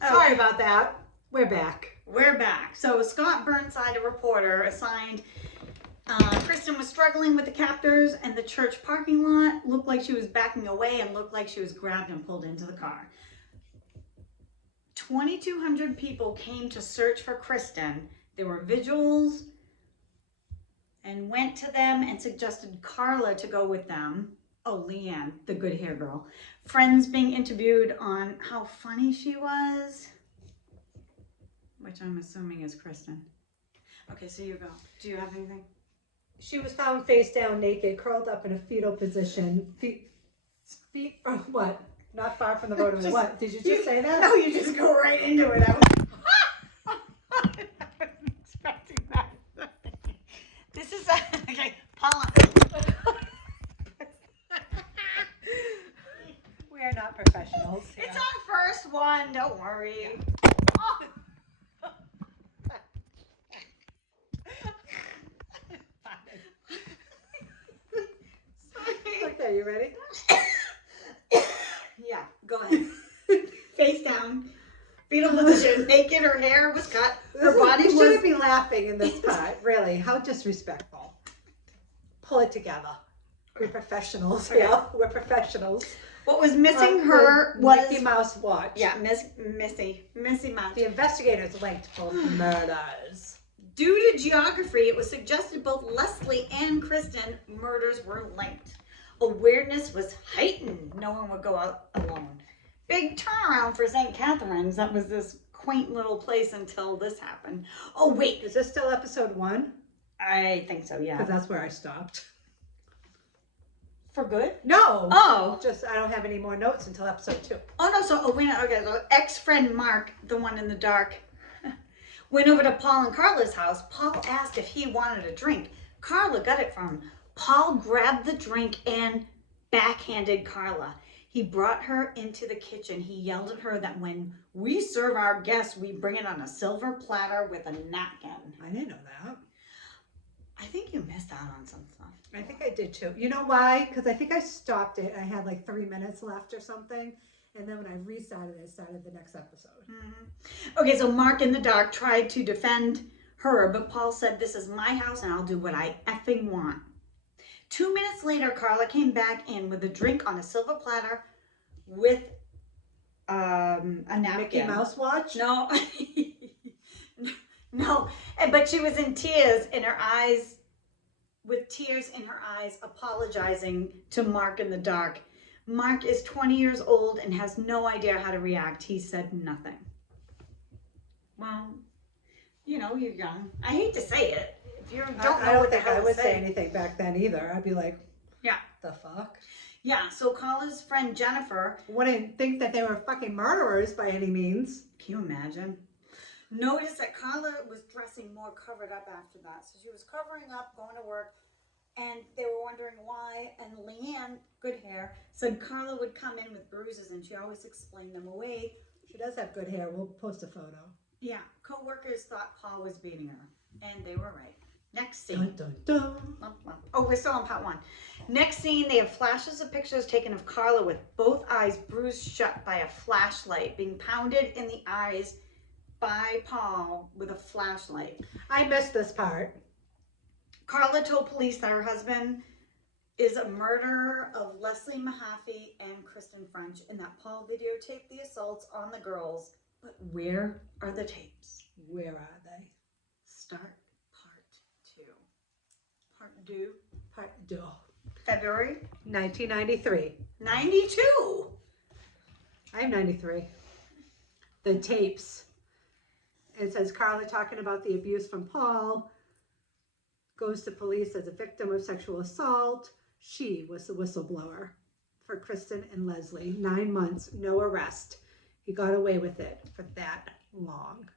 Sorry about that. We're back. We're back. So Scott Burnside, a reporter, assigned Kristen was struggling with the captors and the church parking lot. Looked like she was backing away and looked like she was grabbed and pulled into the car. 2,200 people came to search for Kristen. There were vigils and went to them and suggested Carla to go with them. Oh, Leanne, the good hair girl. Friends being interviewed on how funny she was, which I'm assuming is Kristen. Okay, so you go. Do you have anything? She was found face down, naked, curled up in a fetal position. Feet, oh, what? Not far from the road. What? Did you just say that? No, you just go right into it. I wasn't expecting that. This is okay, Paula. We are not professionals. It's our first one. Don't worry. Oh. Okay, you ready? Yeah, go ahead. Face down, fetal position, naked. Her hair was cut. Her body was. You shouldn't be laughing in this part. Really, how disrespectful. Pull it together. We're professionals. Okay. Yeah, we're professionals. What was missing her was Mickey Mouse watch. Yeah, Missy Mouse. The investigators linked both murders. Due to geography, it was suggested both Leslie and Kristen murders were linked. Awareness was heightened. No one would go out alone. Big turnaround for St. Catherine's. That was this quaint little place until this happened. Oh, wait. Is this still episode 1? I think so, yeah. Because that's where I stopped. For good? No. Oh. Just, I don't have any more notes until episode 2. Oh, no. So, okay. So, ex-friend Mark, the one in the dark, went over to Paul and Carla's house. Paul asked if he wanted a drink. Carla got it from him. Paul grabbed the drink and backhanded Carla. He brought her into the kitchen. He yelled at her that when we serve our guests, we bring it on a silver platter with a napkin. I didn't know that. I think you missed out on some stuff. I think I did too. You know why? Because I think I stopped it. I had like 3 minutes left or something. And then when I restarted, I started the next episode. Mm-hmm. Okay, so Mark in the dark tried to defend her, but Paul said, "This is my house and I'll do what I effing want." 2 minutes later, Carla came back in with a drink on a silver platter with a napkin. Mickey Mouse watch? No. No. But she was in tears in her eyes, with tears in her eyes, apologizing to Mark in the dark. Mark is 20 years old and has no idea how to react. He said nothing. Well, you know, you're young. I hate to say it. If you don't know I don't what the think hell I to would say say anything back then either. I'd be like, yeah, the fuck? Yeah, so Carla's friend Jennifer wouldn't think that they were fucking murderers by any means. Can you imagine? Noticed that Carla was dressing more covered up after that. So she was covering up, going to work, and they were wondering why. And Leanne, good hair, said Carla would come in with bruises and she always explained them away. She does have good hair. We'll post a photo. Yeah, co-workers thought Paul was beating her, and they were right. Next scene. Dun, dun, dun. Oh, we're still on part 1. Next scene, they have flashes of pictures taken of Carla with both eyes bruised shut by a flashlight, being pounded in the eyes by Paul with a flashlight. I missed this part. Carla told police that her husband is a murderer of Leslie Mahaffey and Kristen French, and that Paul videotaped the assaults on the girls. But where are the tapes? Where are they? Start part 2. Part 2. Part 2. February 1993. 92. I'm 93. The tapes. It says Carla talking about the abuse from Paul. Goes to police as a victim of sexual assault. She was the whistleblower for Kristen and Leslie. 9 months, no arrest. He got away with it for that long.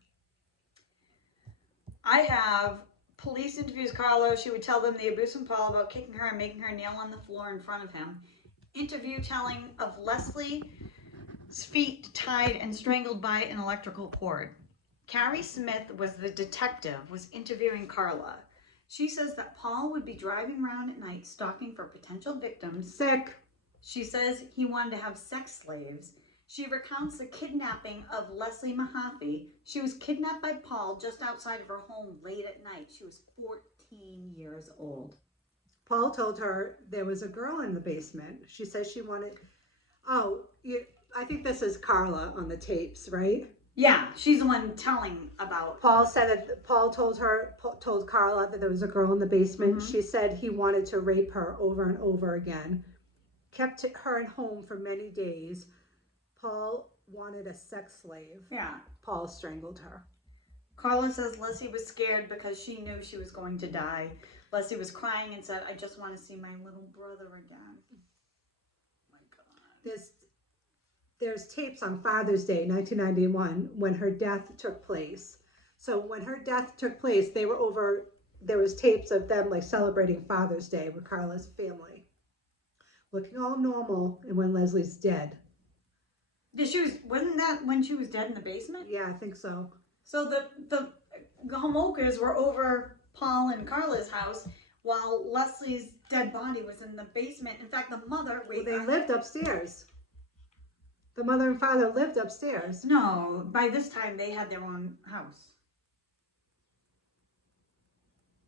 I have police interviews Carla. She would tell them the abuse from Paul about kicking her and making her kneel on the floor in front of him. Interview telling of Leslie's feet tied and strangled by an electrical cord. Carrie Smith was the detective, was interviewing Carla. She says that Paul would be driving around at night stalking for potential victims. Sick. She says he wanted to have sex slaves. She recounts the kidnapping of Leslie Mahaffey. She was kidnapped by Paul just outside of her home late at night. She was 14 years old. Paul told her there was a girl in the basement. She said she wanted. I think this is Carla on the tapes, right? Yeah, she's the one telling about. Paul said that Paul told Carla that there was a girl in the basement. Mhm. She said he wanted to rape her over and over again. Kept her at home for many days. Paul wanted a sex slave. Yeah. Paul strangled her. Carla says Leslie was scared because she knew she was going to die. Leslie was crying and said, "I just want to see my little brother again." Oh my God. There's tapes on Father's Day, 1991, when her death took place. So when her death took place, there was tapes of them like celebrating Father's Day with Carla's family. Looking all normal, and when Leslie's dead. Wasn't that when she was dead in the basement? Yeah, I think so. So the homokers were over Paul and Carla's house while Leslie's dead body was in the basement. In fact, the mother... They lived upstairs. The mother and father lived upstairs. No, by this time they had their own house.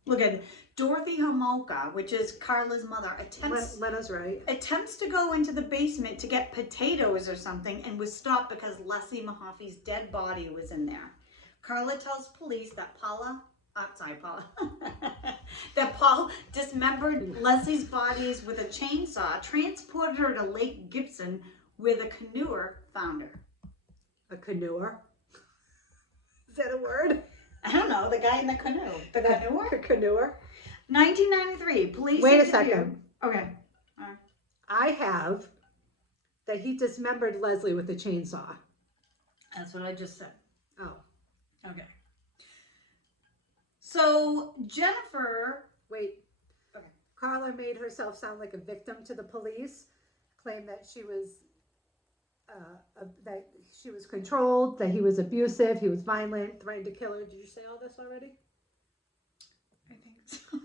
Look at Dorothy Homolka, which is Carla's mother, attempts to go into the basement to get potatoes or something and was stopped because Leslie Mahaffey's dead body was in there. Carla tells police that that Paul dismembered Leslie's bodies with a chainsaw, transported her to Lake Gibson, where the canoer found her. A canoer? Is that a word? I don't know, the guy in the canoe. The canoer? A canoer. 1993, police... Wait a second. Okay. I have that he dismembered Leslie with a chainsaw. That's what I just said. Oh. Okay. So, Jennifer... Wait. Okay. Carla made herself sound like a victim to the police, claimed that she was controlled, that he was abusive, he was violent, threatened to kill her. Did you say all this already? I think so.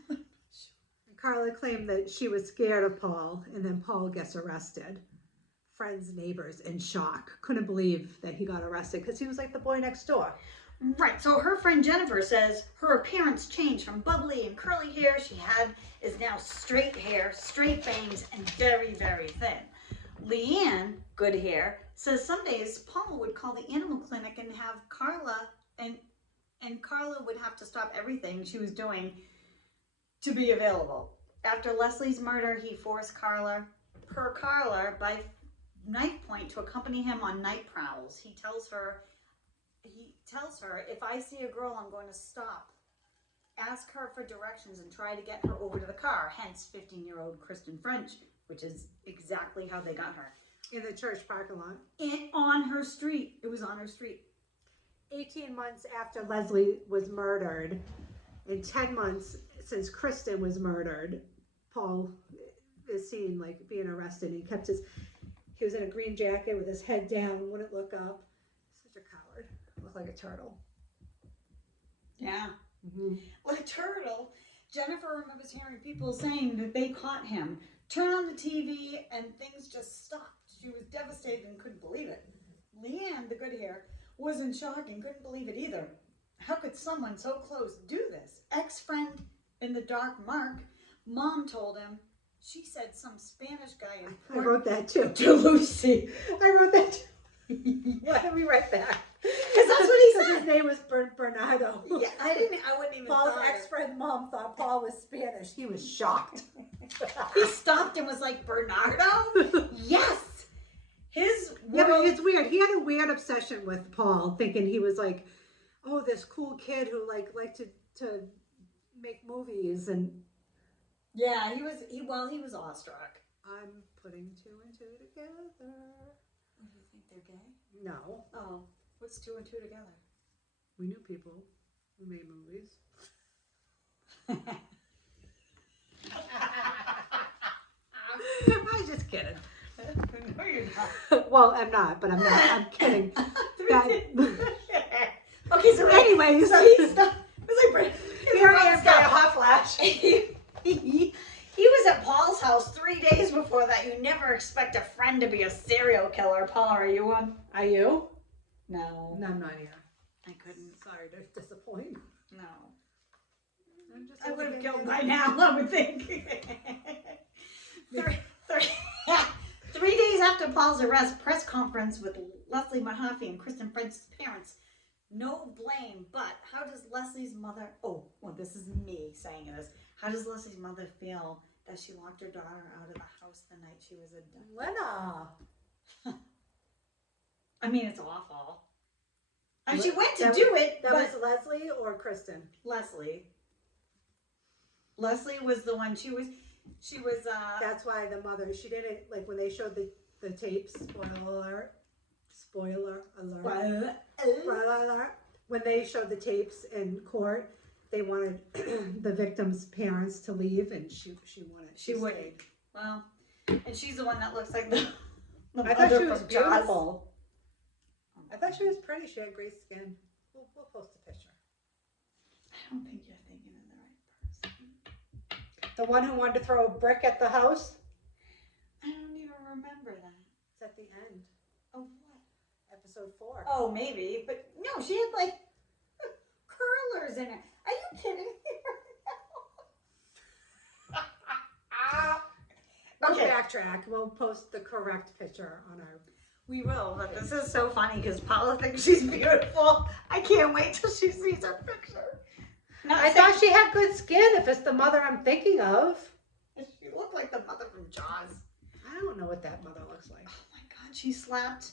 Carla claimed that she was scared of Paul, and then Paul gets arrested. Friends, neighbors in shock. Couldn't believe that he got arrested because he was like the boy next door. Right, so her friend Jennifer says her appearance changed from bubbly and curly hair is now straight hair, straight bangs, and very, very thin. Leanne, good hair, says some days Paul would call the animal clinic and have Carla, and Carla would have to stop everything she was doing to be available. After Leslie's murder, he forced Carla, by knife point, to accompany him on night prowls. He tells her, if I see a girl, I'm going to stop, ask her for directions, and try to get her over to the car. Hence 15-year-old Kristen French, which is exactly how they got her. In the church parking lot. On her street. It was on her street. 18 months after Leslie was murdered, and 10 months since Kristen was murdered, Paul is seen like being arrested. He was in a green jacket with his head down, wouldn't look up. Such a coward. Looked like a turtle. Yeah. Mm-hmm. Like a turtle. Jennifer remembers hearing people saying that they caught him. Turn on the TV and things just stopped. She was devastated and couldn't believe it. Leanne, the good hair, was in shock and couldn't believe it either. How could someone so close do this? Ex-friend in the dark, Mark, Mom told him. She said some Spanish guy I wrote that too. To Lucy. I wrote that too. Why did we write that? Because that's what he said. His name was Bernardo. Yeah, I wouldn't even Paul's thought ex-friend mom thought Paul was Spanish. He was shocked. He stopped and was like, Bernardo? Yes! Yeah, but it's weird. He had a weird obsession with Paul, thinking he was like, oh, this cool kid who liked to make movies. And yeah, he was awestruck. I'm putting two and two together. What, do you think they're gay? No. Oh, what's two and two together? We knew people who made movies. I'm just kidding. No, you're not. Well, I'm not, but I'm not. I'm kidding. Okay, so anyways, so he stopped. It was like here I am getting a hot flash. He was at Paul's house 3 days before that. You never expect a friend to be a serial killer. Paula, are you one? Are you? No. No, I'm not either. I couldn't. Sorry to disappoint. No. I'm just I would have only killed thinking- by now, I would think. Three days after Paul's arrest, press conference with Leslie Mahaffey and Kristen Fred's parents. No blame, but how does Leslie's mother, this is me saying this. How does Leslie's mother feel that she locked her daughter out of the house the night she was abducted? Lena. I mean, it's awful. And she went to That do it, That but was Leslie or Kristen? Leslie. Leslie was the one, she was, That's why the mother, she didn't, like when they showed the tapes, spoiler alert, when they showed the tapes in court, they wanted the victim's parents to leave, and she wanted, She wouldn't. stayed. Well, and she's the one that looks like the I thought mother she was from Jaws. beautiful. I thought she was pretty. She had great skin. We'll post a picture. I don't think you're thinking of the right person. The one who wanted to throw a brick at the house? I don't even remember that. It's at the end. Oh, what? Episode 4. Oh, maybe, but no, she had like curlers in it. Are you kidding me? We'll Okay. backtrack. We'll post the correct picture on our... We will, but this is so funny because Paula thinks she's beautiful. I can't wait till she sees her picture. I thought she had good skin, if it's the mother I'm thinking of. She looked like the mother from Jaws. I don't know what that mother looks like. Oh my God, she slapped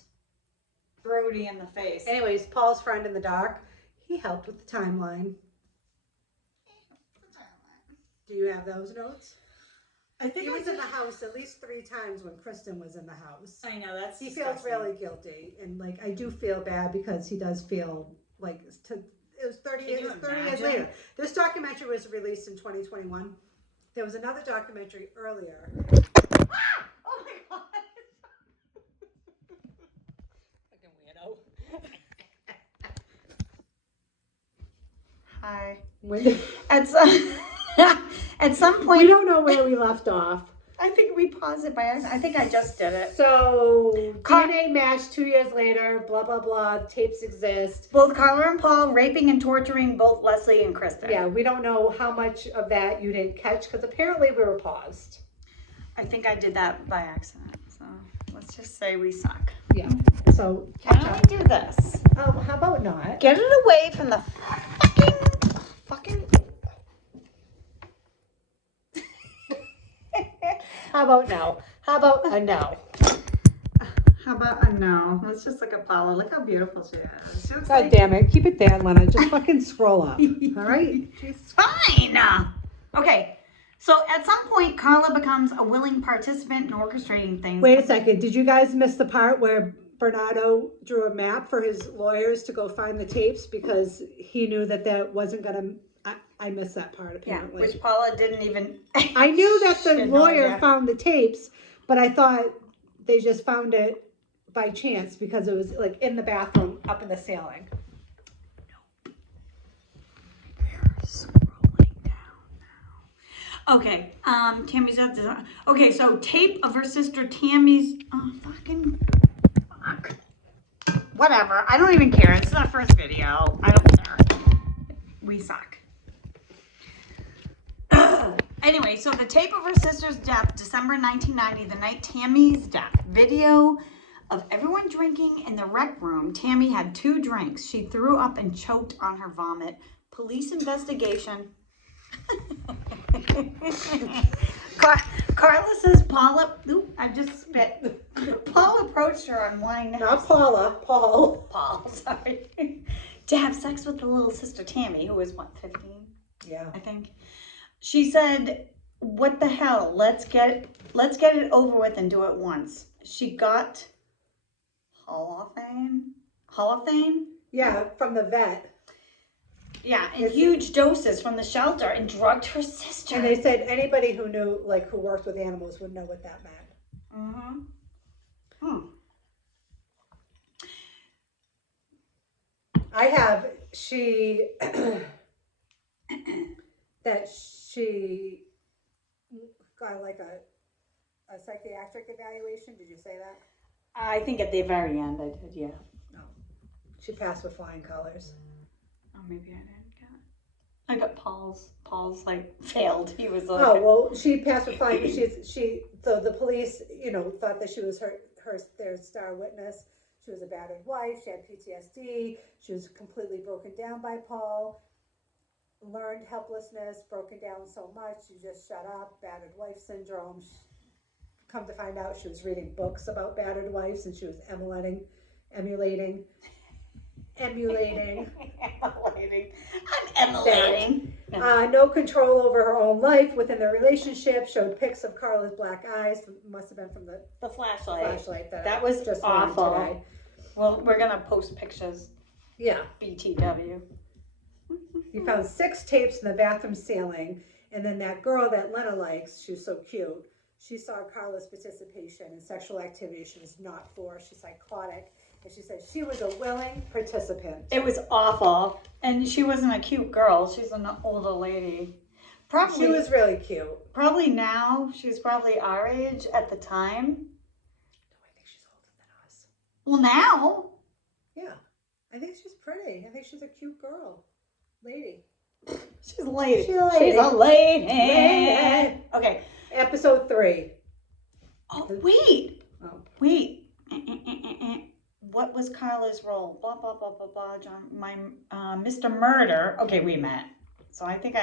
Brody in the face. Anyways, Paul's friend in the dark, he helped with the timeline. Do you have those notes? I think He was in the house at least 3 times when Kristen was in the house. I know, that's He disgusting. feels really guilty, and like I do feel bad because he does feel like it was 30 Can you years, 30 years imagine? later. This documentary was released in 2021. There was another documentary earlier. Ah! Oh my God. Fucking weirdo. Hi. When At some we point, don't know where we left off. I think we paused it by accident. I think I just did it. So DNA match 2 years later. Blah blah blah. Tapes exist. Both Carla and Paul raping and torturing both Leslie and Kristen. Yeah, we don't know how much of that you didn't catch because apparently we were paused. I think I did that by accident. So let's just say we suck. Yeah. So Why catch don't up. we do this? How about not? Get it away from the fucking. How about no? How about a no? How about a no? Let's just look at Paula. Look how beautiful she is. She looks God like damn it. Keep it there, Lena. Just fucking scroll up. All right? Jesus. fine. Okay. So at some point, Carla becomes a willing participant in orchestrating things. Wait a second. Did you guys miss the part where Bernardo drew a map for his lawyers to go find the tapes because he knew that wasn't going to... I missed that part, Yeah, apparently. which Paula didn't even. I knew that the She had no lawyer idea. found the tapes, but I thought they just found it by chance because it was like in the bathroom up in the ceiling. We're scrolling down now. Okay, Tammy's up to. Okay, so tape of her sister Tammy's. Oh, fuck. Whatever. I don't even care. It's our first video. I don't care. We suck. Anyway, so the tape of her sister's death, December 1990, the night Tammy's death. Video of everyone drinking in the rec room. Tammy had 2 drinks. She threw up and choked on her vomit. Police investigation. Carla says Paula. Oop, I just spit. Paul approached her on wine. Not Paula, Paul. Paul, sorry. To have sex with the little sister Tammy, who was what, 15? Yeah. I think. She said, "What the hell? Let's get it over with and do it once." She got Hall of Fame. Hall of Fame? Yeah, from the vet. Yeah, in huge doses from the shelter and drugged her sister. And they said anybody who knew, like, who worked with animals would know what that meant. Mm-hmm. Hmm. I have, that she got like a psychiatric evaluation. Did you say that? I think at the very end I did, yeah. No. She passed with flying colors. Oh, maybe I didn't get it. I got Paul's. Paul's like failed. He was like, Oh well, she passed with flying. So the police, thought that she was their star witness. She was a battered wife. She had PTSD. She was completely broken down by Paul. Learned helplessness, broken down so much, she just shut up. Battered wife syndrome. Come to find out, she was reading books about battered wives, and she was emulating. emulating. I'm emulating. No control over her own life within the relationship. Showed pics of Carla's black eyes. Must have been from the flashlight. that That I was just awful. today. Well, we're gonna post pictures. Yeah. BTW. He found 6 tapes in the bathroom ceiling, and then that girl that Lena likes, she was so cute. She saw Carla's participation in sexual activity she was not for. She's psychotic. And she said she was a willing participant. It was awful. And she wasn't a cute girl. She's an older lady. Probably, she was really cute. Probably now, she's probably our age at the time. No, I think she's older than us. Well, now. Yeah. I think she's pretty. I think she's a cute girl. Lady. She's a lady. She's a lady. She's a lady. Okay. Episode 3. Oh, wait. Oh. Wait. What was Carla's role? Blah, blah, blah, blah, blah. John, Mr. Murder. Okay, we met. So I think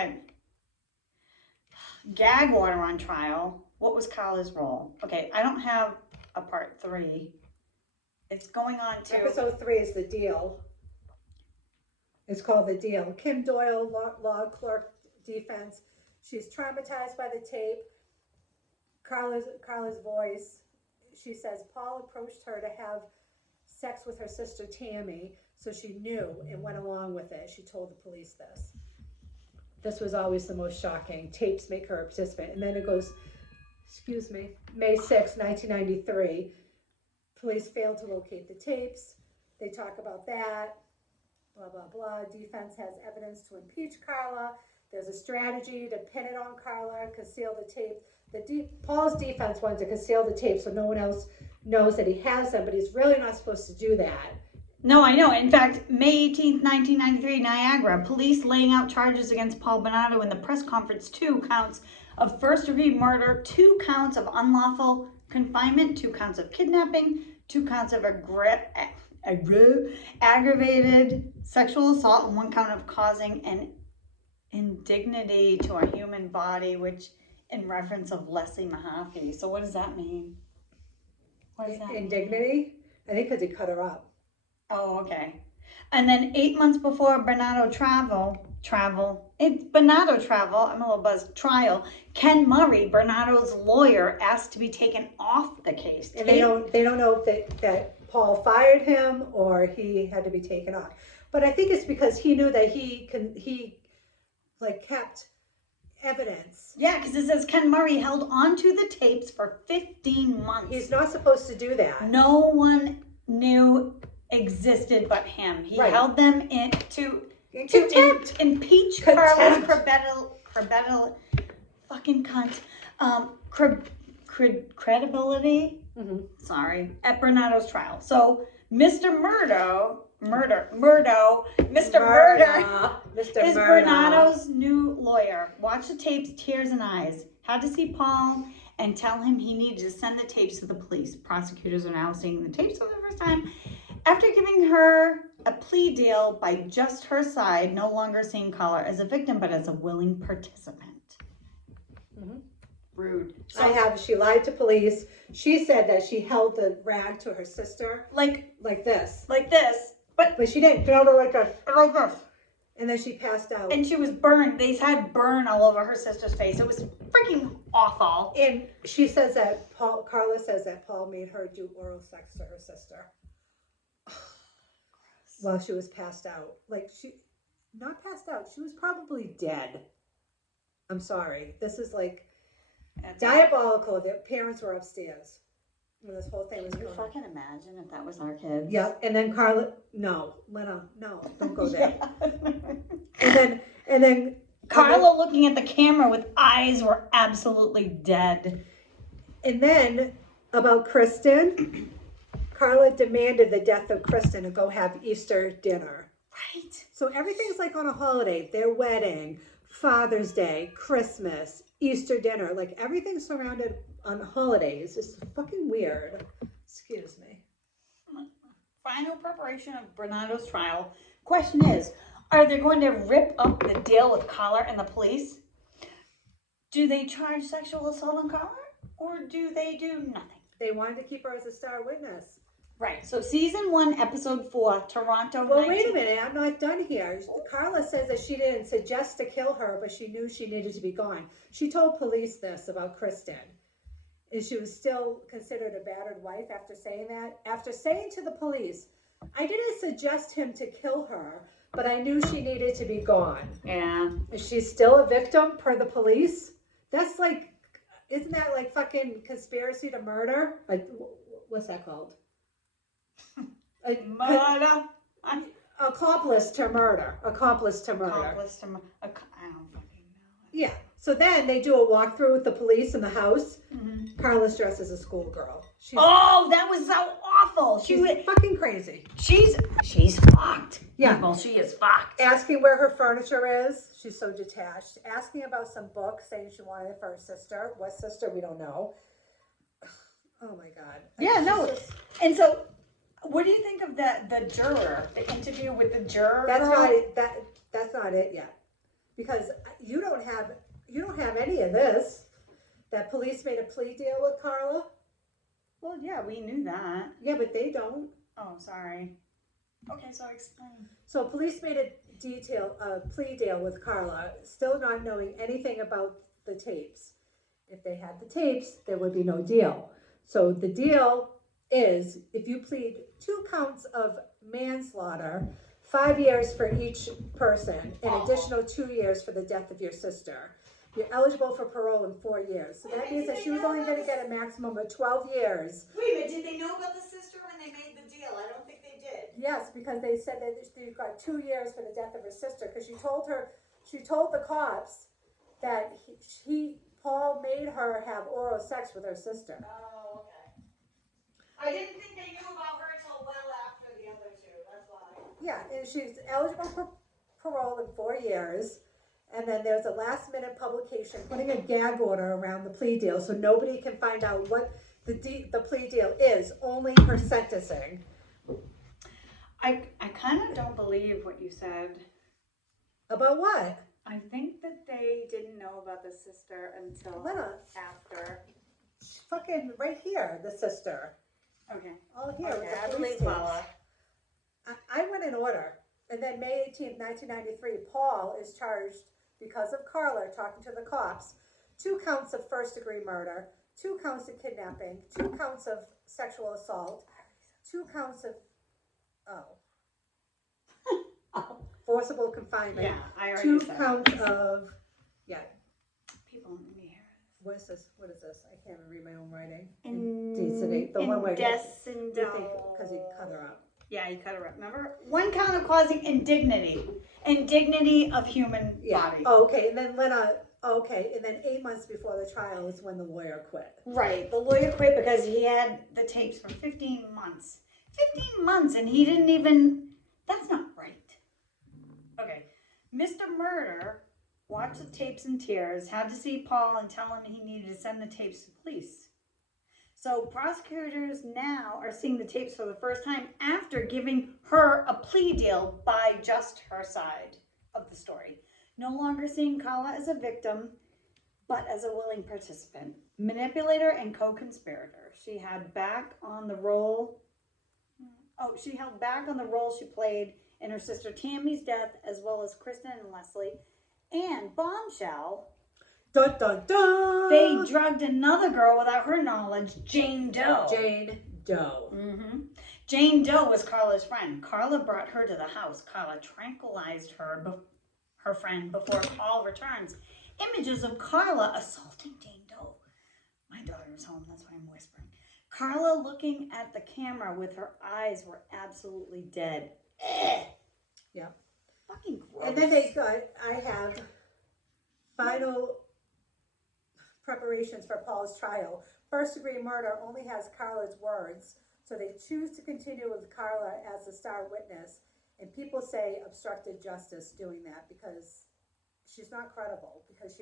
gag order on trial. What was Carla's role? Okay, I don't have a part 3. It's going on to... Episode 3 is The Deal. It's called The Deal. Kim Doyle, law clerk defense. She's traumatized by the tape. Carla's voice. She says Paul approached her to have sex with her sister Tammy, so she knew and went along with it. She told the police this. This was always the most shocking. Tapes make her a participant. And then it goes, May 6, 1993. Police failed to locate the tapes. They talk about that. Blah, blah, blah. Defense has evidence to impeach Carla. There's a strategy to pin it on Carla, conceal the tape. Paul's defense wanted to conceal the tape so no one else knows that he has them, but he's really not supposed to do that. No, I know. In fact, May 18th, 1993, Niagara, police laying out charges against Paul Bernardo in the press conference. 2 counts of first-degree murder, 2 counts of unlawful confinement, 2 counts of kidnapping, 2 counts of aggravated sexual assault, and 1 count of causing an indignity to a human body, which in reference of Leslie Mahaffey. So what does that mean? What does that mean? Indignity? I think because he cut her up. Oh, okay. And then 8 months before Bernardo trial, Ken Murray, Bernardo's lawyer, asked to be taken off the case. And they don't know if that Paul fired him or he had to be taken off. But I think it's because he knew that he kept evidence. Yeah, because it says Ken Murray held onto the tapes for 15 months. He's not supposed to do that. No one knew existed but him. He held them to impeach Carla's fucking cunt, credibility. Mm-hmm. Sorry, at Bernardo's trial. So Mr. Murdo is Bernardo's new lawyer. Watch the tapes, tears and eyes. Had to see Paul and tell him he needed to send the tapes to the police. Prosecutors are now seeing the tapes for the first time. After giving her a plea deal by just her side, no longer seeing Carla as a victim, but as a willing participant. Mm-hmm. Rude. So she lied to police. She said that she held the rag to her sister. Like this. But she didn't. She held it like this. Like this. And then she passed out. And she was burned. They had burn all over her sister's face. It was freaking awful. And she says that Carla says that Paul made her do oral sex to her sister. While she was passed out. Not passed out. She was probably dead. I'm sorry. This is diabolical. Their parents were upstairs when this whole thing was going on. Can you fucking imagine if that was our kids? Yep. And then Lena, don't go there. And then Carla looking at the camera with eyes were absolutely dead. And then about Kristen, Carla demanded the death of Kristen to go have Easter dinner. Right. So everything's like on a holiday. Their wedding, Father's Day, Christmas, Easter dinner. Like everything's surrounded on holidays. It's fucking weird. Excuse me. Final preparation of Bernardo's trial. Question is, are they going to rip up the deal with Carla and the police? Do they charge sexual assault on Carla? Or do they do nothing? They wanted to keep her as a star witness. Right. So season 1, episode 4, Toronto. Well, wait a minute. I'm not done here. Carla says that she didn't suggest to kill her, but she knew she needed to be gone. She told police this about Kristen. And she was still considered a battered wife after saying that. After saying to the police, I didn't suggest him to kill her, but I knew she needed to be gone. Yeah. Is she still a victim per the police? That's like, isn't that like fucking conspiracy to murder? Like, what's that called? Murder. Accomplice to murder. Accomplice to murder. Accomplice to murder. I don't fucking know. Yeah. So then they do a walkthrough with the police in the house. Mm-hmm. Carla's dressed as a schoolgirl. Oh, that was so awful. She's fucking crazy. She's fucked. Yeah. People, she is fucked. Asking where her furniture is. She's so detached. Asking about some book, saying she wanted it for her sister. What sister? We don't know. Oh my God. Yeah, no. And so, what do you think of the juror? The interview with the juror? That's girl? not it. That's not it yet. Because you don't have any of this. That police made a plea deal with Carla. Well, yeah, we knew that. Yeah, but they don't. Oh, sorry. Okay, so explain. So police made a plea deal with Carla, still not knowing anything about the tapes. If they had the tapes, there would be no deal. So the deal is if you plead 2 counts of manslaughter, 5 years for each person, an additional 2 years for the death of your sister. You're eligible for parole in 4 years. So that means that she was only going to get a maximum of 12 years. Wait a minute, did they know about the sister when they made the deal? I don't think they did. Yes, because they said that you got 2 years for the death of her sister. Because she told the cops that Paul made her have oral sex with her sister. Oh, okay. I didn't think they knew about her until well after the other 2. That's why. Yeah, and she's eligible for parole in 4 years. And then there's a last minute publication putting a gag order around the plea deal so nobody can find out what the plea deal is, only her sentencing. I kind of don't believe what you said. About what? I think that they didn't know about the sister until after. Fucking right here, the sister. Okay. All here. Okay, with the I police believe tapes. Paula. I went in order. And then May 18th, 1993, Paul is charged because of Carla talking to the cops. 2 counts of first-degree murder, 2 counts of kidnapping, 2 counts of sexual assault, 2 counts of, forcible confinement. Yeah, I already 2 said counts of, people in the air. what is this? I can't even read my own writing. Indecent. The one where because he cut her up. Yeah, he cut her up. Remember? 1 count of causing indignity. Indignity of human body. Oh, okay, and then and then 8 months before the trial is when the lawyer quit. Right. The lawyer quit because he had the tapes for 15 months. 15 months and he didn't even, that's not right. Okay. Mr. Murder watched the tapes in tears, had to see Paul and tell him he needed to send the tapes to police. So prosecutors now are seeing the tapes for the first time after giving her a plea deal by just her side of the story. No longer seeing Carla as a victim, but as a willing participant, manipulator, and co-conspirator. She held back on the role she played in her sister Tammy's death, as well as Kristen and Leslie. And bombshell, Dun, dun, dun. they drugged another girl without her knowledge, Jane Doe. Jane Doe. Mm-hmm. Jane Doe was Carla's friend. Carla brought her to the house. Carla tranquilized her friend before Paul returns. Images of Carla assaulting Jane Doe. My daughter is home, that's why I'm whispering. Carla looking at the camera with her eyes were absolutely dead. Yeah. Fucking gross. And then I have final preparations for Paul's trial. first-degree murder only has Carla's words, so they choose to continue with Carla as the star witness. And people say obstructed justice doing that because she's not credible, because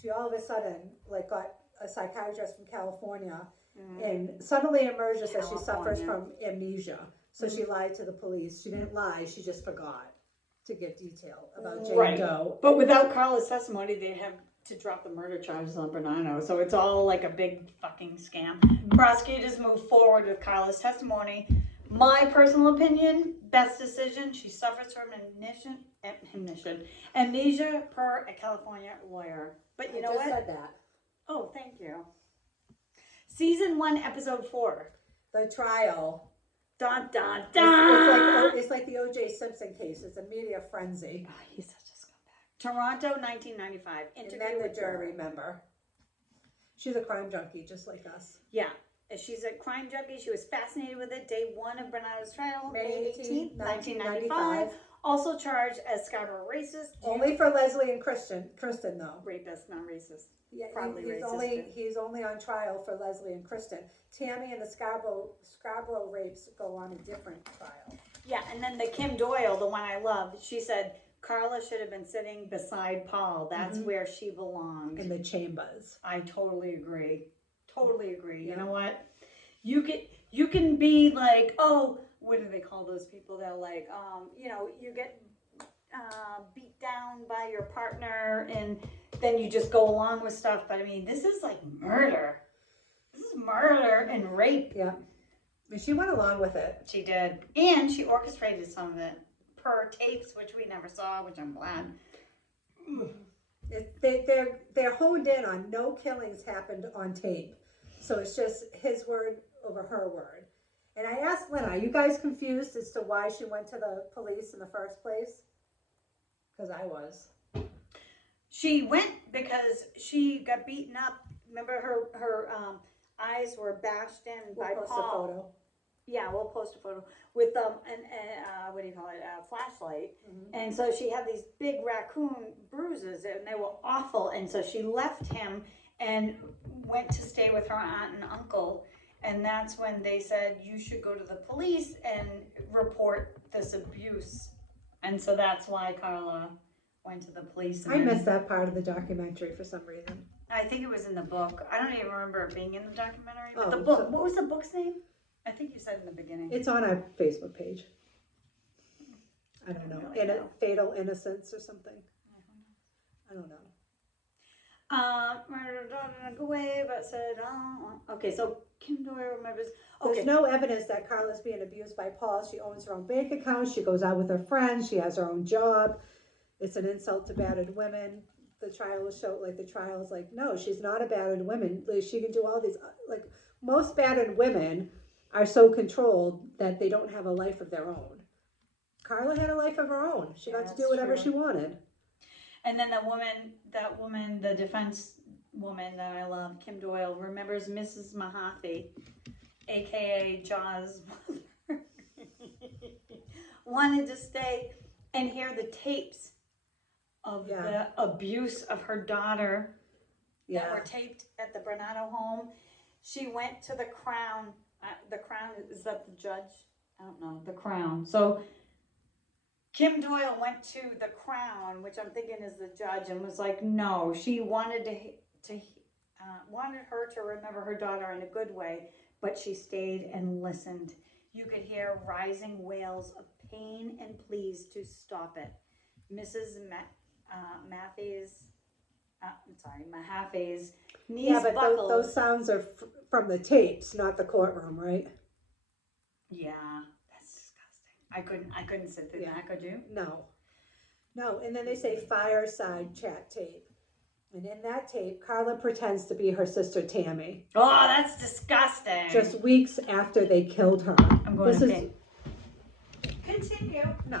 she all of a sudden like got a psychiatrist from California and suddenly emerges that she suffers from amnesia. So she lied to the police. She didn't lie, she just forgot to give detail about Jane Doe. But without Carla's testimony, they'd have to drop the murder charges on Bernardo. So it's all like a big fucking scam. Prosecutors move forward with Carla's testimony. My personal opinion, best decision. She suffers from amnesia per a California lawyer. But you know what? I just said that. Oh, thank you. Season 1, episode 4. The trial. Dun, dun, dun. It's like the O.J. Simpson case. It's a media frenzy. Oh, he's such a scumbag. Toronto, 1995. And then the jury member. She's a crime junkie, just like us. Yeah. She's a crime junkie. She was fascinated with it. Day 1 of Bernardo's trial, May 18th, 1995. Also charged as Scarborough racist. Only for Leslie and Kristen though. Rapist, not racist. Yeah, probably racist. He's only on trial for Leslie and Kristen. Tammy and the Scarborough rapes go on a different trial. Yeah, and then the Kim Doyle, the one I love, she said Carla should have been sitting beside Paul. That's where she belonged. In the chambers. I totally agree. Totally agree. Yeah. You know what? You can be like, oh, what do they call those people that are like, you get beat down by your partner and then you just go along with stuff. But I mean, this is like murder. This is murder and rape. Yeah. And she went along with it. She did. And she orchestrated some of it per tapes, which we never saw, which I'm glad. They're honed in on no killings happened on tape. So it's just his word over her word. And I asked Lynn, are you guys confused as to why she went to the police in the first place? Because I was. She went because she got beaten up. Remember her eyes were bashed in by We'll post Paul. a photo. Yeah, we'll post a photo with what do you call it? A flashlight. And so she had these big raccoon bruises, and they were awful. And so she left him and went to stay with her aunt and uncle. And that's when they said, you should go to the police and report this abuse. And so that's why Carla went to the police. I missed that part of the documentary for some reason. I think it was in the book. I don't even remember it being in the documentary. But Oh, the book, so- what was the book's name? I think you said in the beginning. It's on our Facebook page. I don't know. really know. Fatal Innocence or something. I don't know. Go away, but said, okay, so Kim Doyle remembers. Okay. There's no evidence that Carla's being abused by Paul. She owns her own bank account. She goes out with her friends. She has her own job. It's an insult to battered women. The trial is like, no, she's not a battered woman. Like, she can do all these, like, most battered women are so controlled that they don't have a life of their own. Carla had a life of her own. She got to do whatever she wanted. And then that woman, the defense woman that I love, Kim Doyle, remembers Mrs. Mahaffey, aka Jaws' mother, wanted to stay and hear the tapes of the abuse of her daughter that were taped at the Bernardo home. She went to the Crown. The Crown, is that the judge? I don't know. The Crown. So Kim Doyle went to the Crown, which I'm thinking is the judge, and was like, no, she wanted wanted her to remember her daughter in a good way, but she stayed and listened. You could hear rising wails of pain and pleas to stop it. Mrs. Mahaffey's knees buckled. Those sounds are from the tapes, not the courtroom, right? Yeah, that's disgusting. I couldn't sit through that, could you? No. And then they say fireside chat tape. And in that tape, Carla pretends to be her sister Tammy. Oh, that's disgusting. Just weeks after they killed her. I'm going to think. Continue. No.